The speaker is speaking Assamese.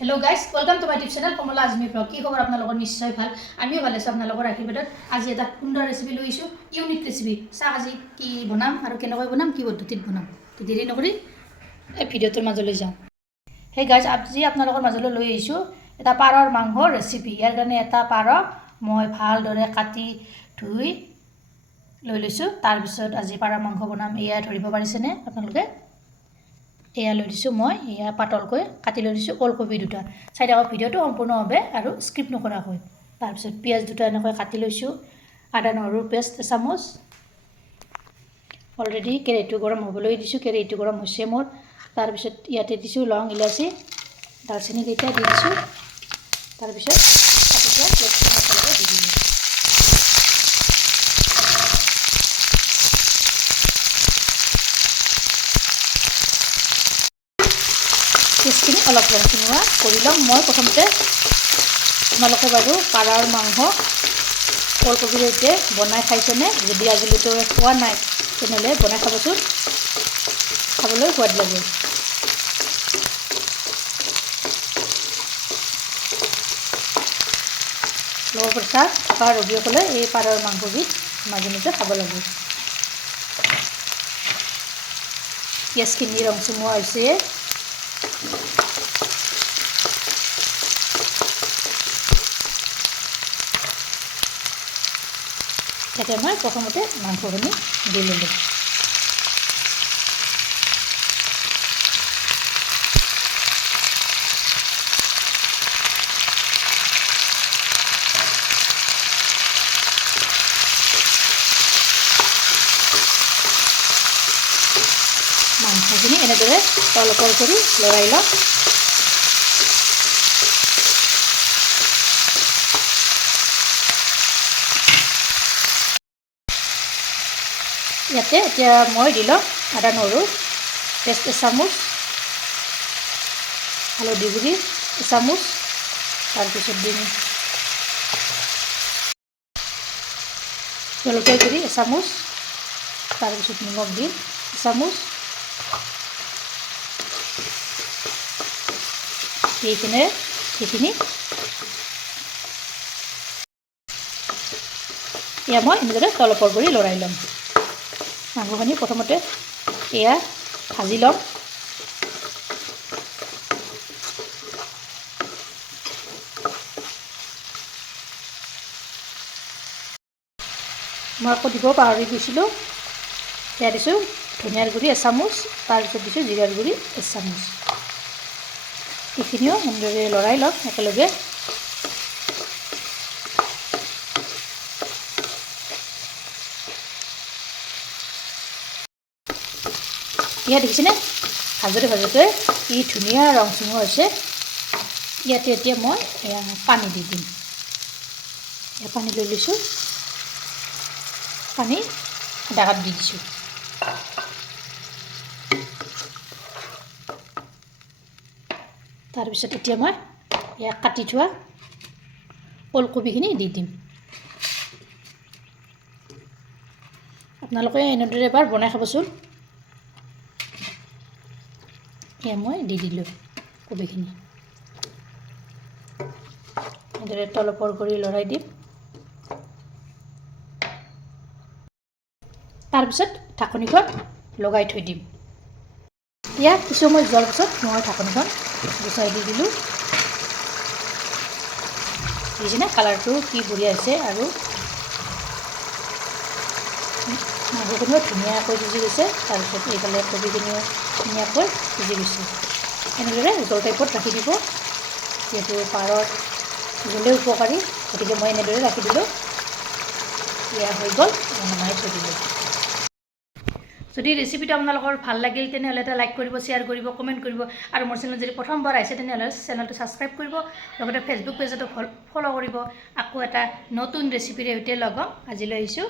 hello guys welcome to my YouTube channel Kamla Azmi blog की खबर आपनालोকৰ নিশ্চয় ভাল আমিও ভালে আছো আপনালোকৰ আশীৰ্বাদত আজি এটা সুন্দৰ ৰেচিপি লৈছো ইউনিক ৰেচিপি চাহ আজি কি বনাম আৰু কেনেকৈ বনাম কি পদ্ধতিত বনাম তো দেৰি নকৰি এই ভিডিওটোৰ মাজলৈ যাওঁ হে গাইস আজি আপনালোকৰ মাজলৈ লৈ আহিছো এটা পাৰৰ মাংসৰ ৰেচিপি ইয়াৰ কাৰণে এটা পাৰ মই ভালদৰে কাটি ধুই লৈ লৈছো তাৰ পিছত আজি পাৰৰ মাংস বনাম এয়া ধৰিব পাৰিছেনে আপোনালোকে এয়া লৈ দিছো মই এয়া পাতলকৈ কাটি লৈ দিছো ওলকবি দুটা চাই থাকক ভিডিওটো সম্পূৰ্ণভাৱে আৰু স্কিপ নকৰাকৈ তাৰ পিছত পিয়াজ দুটা এনেকৈ কাটি লৈছো আদা নহৰুৰ পেষ্ট চামুচ অলৰেডি কেৰাহীটো গৰম হ'বলৈ দিছো কেৰাহীটো গৰম হৈছে মোৰ তাৰ পিছত ইয়াতে দিছো লং ইলাচি দালচিনি কেইটা দি দিছো তাৰ পিছত কাটি থোৱা পেষ্ট মছলা দি দিলো পেষ্টখিনি অলপ ৰঙচুৱা কৰি ল'ম মই প্ৰথমতে আপোনালোকে বাৰু পাৰৰ মাংস ওলকবিৰ সৈতে বনাই খাইছেনে যদি আজিলৈকে খোৱা নাই তেনেহ'লে বনাই খাবচোন খাবলৈ সোৱাদ লাগে ল' প্ৰেছাৰ থকা ৰোগীসকলে এই পাৰৰ মাংসবিধ মাজে মাজে খাব লাগে পিঁয়াজখিনি ৰঙচুৱা হৈছে তাতে মই প্ৰথমতে মাংসখিনি দি ল'লোঁ মাংসখিনি এনেদৰে তলপৰ কৰি লৰাই লওঁ ইয়াতে এতিয়া মই দিলোঁ আদা নহৰু পেষ্ট এচামুচ হালধি গুড়ি এচামুচ তাৰপিছত দিম জলকীয়া গুড়ি এচামুচ তাৰপিছত নিমখ দিম এচামুচ সেইখিনি এয়া মই এনেদৰে তলপৰ কৰি লৰাই ল'ম মাংসখিনি প্ৰথমতে এয়া ভাজি ল'ম মই আকৌ দিব পাহৰি গৈছিলোঁ এয়া দিছোঁ ধনিয়াৰ গুড়ি এচামুচ তাৰপিছত দিছোঁ জিৰাৰ গুড়ি এচামুচ এইখিনিও এনেদৰে লৰাই ল'ম একেলগে ইয়াত দেখিছেনে ভাজতে ই ধুনীয়া ৰংচুঙা হৈছে ইয়াতে এতিয়া মই পানী দি দিম পানী লৈ লৈছোঁ পানী আধা কাপ দি দিছোঁ তাৰপিছত এতিয়া মই কাটি থোৱা ওলকবিখিনি দি দিম আপোনালোকে এনেদৰে এবাৰ বনাই খাবচোন এয়া মই দি দিলোঁ কবিখিনি এনেদৰে তলপৰ কৰি লৰাই দিম তাৰপিছত ঢাকনিখন লগাই থৈ দিম এতিয়া কিছু সময় যোৱাৰ পিছত মই ঢাকনিখন গুচাই দি দিলোঁ দেখিছেনে কালাৰটো কি বঢ়িয়া হৈছে আৰু মাংসখিনিও ধুনীয়াকৈ সিজি গৈছে তাৰপিছত এইফালে কবিখিনিও ধুনীয়াকৈ সিজি গৈছে এনেদৰে জল টাইপত ৰাখি দিব যিহেতু পাৰৰ জলেও উপকাৰী গতিকে মই এনেদৰে ৰাখি দিলোঁ এয়া হৈ গ'ল নমাই থৈ দিলোঁ যদি ৰেচিপিটো আপোনালোকৰ ভাল লাগিল তেনেহ'লে এটা লাইক কৰিব শ্বেয়াৰ কৰিব কমেণ্ট কৰিব আৰু মোৰ চেনেল যদি প্ৰথমবাৰ আহিছে তেনেহ'লে চেনেলটো ছাবস্ক্ৰাইব কৰিব লগতে ফেচবুক পেজতো ফ'ল' কৰিব আকৌ এটা নতুন ৰেচিপিৰে সৈতে লগ হ'ম আজিলৈ আহিছোঁ